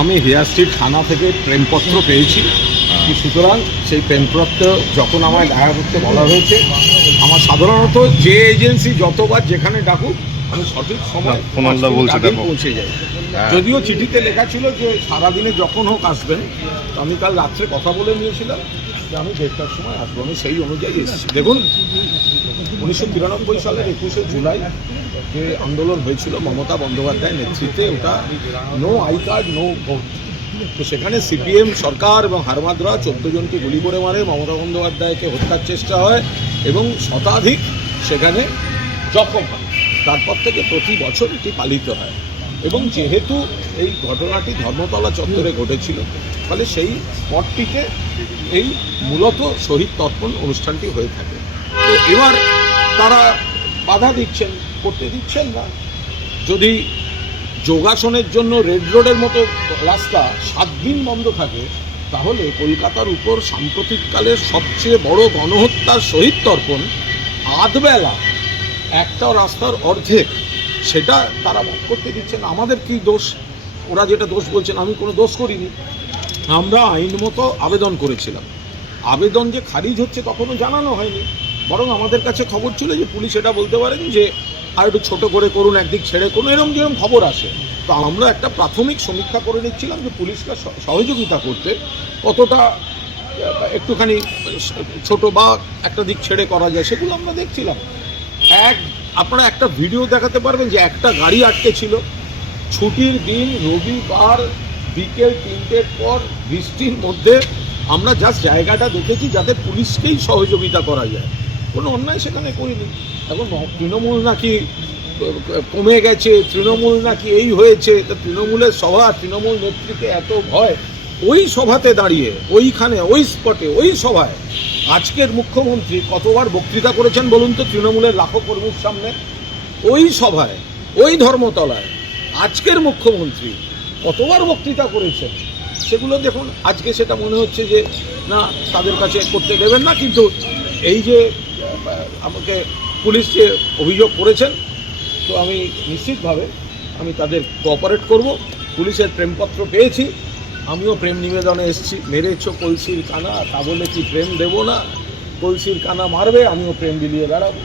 আমি hair street থানা থেকে প্রেমপত্র পেয়েছি, সুতরাং সেই প্রেমপত্র যখন আমায় দেখা করতে বলা হয়েছে, আমার সাধারণত যে এজেন্সি যতবার যেখানে ডাকুক আমি সঠিক সময় পৌঁছে যাই। যদিও চিঠিতে লেখা ছিল যে সারাদিনে যখন হোক আসবেন, তো আমি কাল রাত্রে কথা বলে নিয়েছিলাম যে আমি 1:30টার সময় আসবো, আমি সেই অনুযায়ী এসেছি। দেখুন, 1993 সালের 21শে জুলাই যে আন্দোলন হয়েছিল মমতা বন্দ্যোপাধ্যায়ের নেতৃত্বে, ওটা no I card no vote, তো সেখানে সিপিএম সরকার এবং হারমাদরা 14 জনকে গুলি করে মারে, মমতা বন্দ্যোপাধ্যায়কে হত্যার চেষ্টা হয় এবং শতাধিক সেখানে জখম হয়। তারপর থেকে প্রতি বছর এটি পালিত হয় এবং যেহেতু এই ঘটনাটি ধর্মতলা চত্বরে ঘটেছিল, ফলে সেই স্পটটিতে এই মূলত শহীদ তর্পণ অনুষ্ঠানটি হয়ে থাকে। তো এবার তারা বাধা দিচ্ছেন, করতে দিচ্ছেন না। যদি যোগাসনের জন্য রেড রোডের মতো রাস্তা 7 দিন বন্ধ থাকে, তাহলে কলকাতার উপর সাম্প্রতিককালের সবচেয়ে বড় গণহত্যার শহীদ তর্পণ আধবেলা একটা রাস্তার অর্ধেক, সেটা তারা করতে দিচ্ছেন। আমাদের কি দোষ? ওরা যেটা দোষ বলছেন, আমি কোনো দোষ করিনি। আমরা আইন মতো আবেদন করেছিলাম, আবেদন যে খারিজ হচ্ছে তখনও জানানো হয়নি, বরং আমাদের কাছে খবর ছিল যে পুলিশ এটা বলতে পারেন যে আর একটু ছোটো করে করুন, একদিক ছেড়ে করুন, যেরকম খবর আসে। তো আমরা একটা প্রাথমিক সমীক্ষা করে নিচ্ছিলাম যে পুলিশকে সহযোগিতা করতে কতটা একটুখানি ছোট বা একটা দিক ছেড়ে করা যায়, সেগুলো আমরা দেখছিলাম। আপনারা একটা ভিডিও দেখাতে পারবেন যে একটা গাড়ি আটকে ছিল, ছুটির দিন রবিবার বিকেল 3টের পর বৃষ্টির মধ্যে আমরা জাস্ট জায়গাটা দেখেছি যাতে পুলিশকেই সহযোগিতা করা যায়, কোনো অন্যায় সেখানে করিনি। এখন তৃণমূল নাকি কমে গেছে, তৃণমূল নাকি এই হয়েছে, তা তৃণমূলের সভা, তৃণমূল নেতৃত্বে এত ভয়, ওই সভাতে দাঁড়িয়ে ওইখানে ওই স্পটে ওই সভায় আজকের মুখ্যমন্ত্রী কতবার বক্তৃতা করেছেন বলুন তো তৃণমূলের লাখো কর্মীর সামনে? ওই সভায় ওই ধর্মতলায় আজকের মুখ্যমন্ত্রী কতবার বক্তৃতা করেছেন, সেগুলো দেখুন। আজকে সেটা মনে হচ্ছে যে না, তাদের কাছে করতে দেবেন না, কিন্তু এই যে আমাকে পুলিশ যে অভিযোগ করেছেন, তো আমি নিশ্চিতভাবে আমি তাদের কোঅপারেট করব। পুলিশের প্রেমপত্র পেয়েছি, আমিও প্রেম নিবেদনে এসেছি। মেরেছো কলসির কানা, তা বলে কি প্রেম দেবো না? কলসির কানা মারবে, আমিও প্রেম বিলিয়ে বেড়াবো।